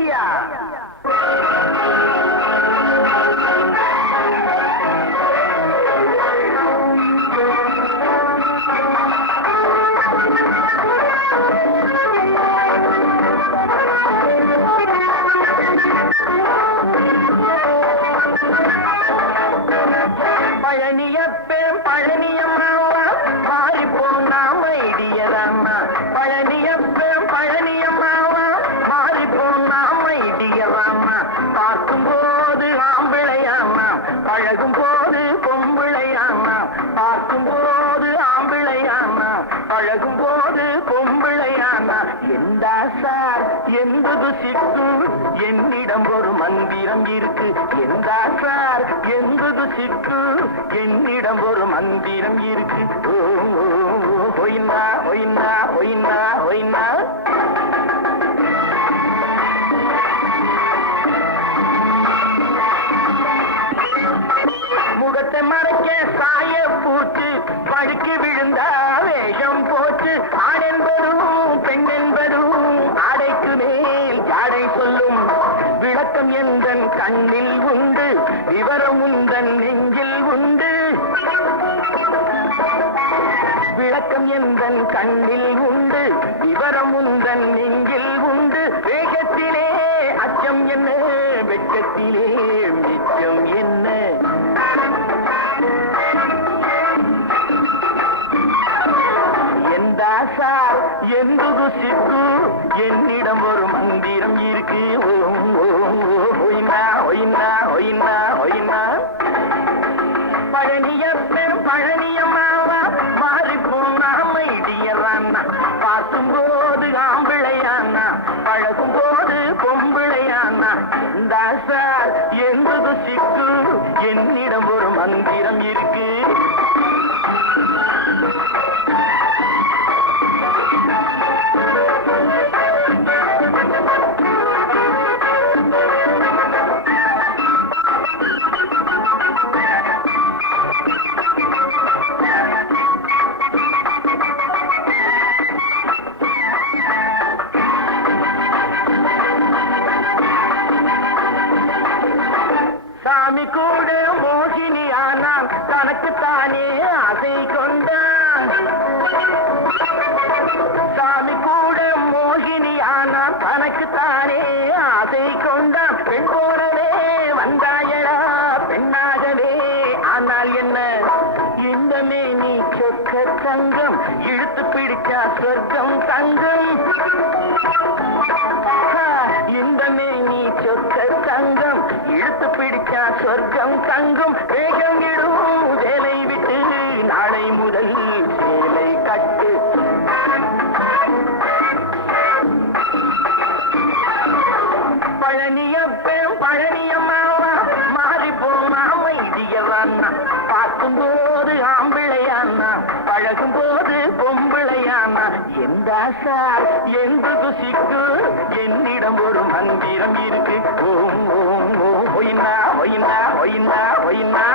சத்யா. பழனியப்பேம் பழனியம்மாவா மாறி போனாம இடியதாம்மா. பழனியப்பேம் பழனியம்மாவா மாறி போனாம இடியதாம்மா. பார்க்கும் போது ஆம்பிளையாம்மா, பழகும் போது பொம்பிளையாம்மா. பார்க்கும் போது ஆம்பிளையாம்மா, பழகும் போது பொம்பிளையாம்மா. எந்தா சார் என்பது சிட்டு, என்னிடம் ஒரு மந்திரம் இருக்கு. எந்தா சார் என்பது சிட்டு, என்னிடம் ஒரு மந்திரம் இருக்கு. ஒயினா ஒயினா ஒயினா ஒயினா. முகத்தை மறைக்க சாய பூச்சு, பழுக்கி விழுந்தா வேஷம் போச்சு. ஆண் என்பதும் பெண் என்பதும் ஆடைக்கு மேல் ஜாடை சொல்லும். விளக்கம் எந்தன் கண்ணில் உண்டு, விவரம் உந்தன் நெஞ்சில் உண்டு. விளக்கம் எந்தன் கண்ணில் உண்டு, விவரம் உந்தன் நெஞ்சில் உண்டு. வேகத்திலே அச்சம் என்ன, வெட்கத்திலே மிச்சம் என்ன. எந்தா சார் என்பது சிக்கு, என்னிடம் ஒரு மந்திரம் இருக்கு. ஒயினா ஒயினா ஒயினா ஒயினா. பழனியப்பேன் பழனியம்மாவா மாறி போனாம இடியறான்னா. பார்க்கும் போது ஆம்பிளையானா, பழகும் போது பொம்பிளையானா. எந்தா சார் என்பது சிக்கு, என்னிடம் ஒரு மந்திரம் இருக்கு. சாமி கூட மோகினி ஆனான், தனக்குத்தானே ஆசை கொண்டான். சாமி கூட மோகினி ஆனான், தனக்குத்தானே ஆசை கொண்டான். பெண் போனவே வந்தாயடா பெண்ணாகவே. ஆனால் என்ன இந்த மேனி சொக்க தங்கம், இழுத்து பிடிச்சா சொர்க்கம் தங்கம். இந்த மேனி சொக்க தங்கம், இழுத்து பிடிச்சா சொர்க்கம் தங்கும். வேகம் இடும் வேலை விட்டு, நாளை முதல் சேலை கட்டு. பழனியப்பேம் பழனியம்மாவா மாறி போனாம இடியவான்னா. பார்க்கும் போது ஆம்பிளையானா, பழகும் போது பொம்பிளையானா. எந்தா சார் என்பது சிக்கு, என்னிடம் ஒரு மந்திரம் இருக்கு. ஓம் ஓம் ஓ ஒயினா ஒயினா ஒயினா ஒயினா.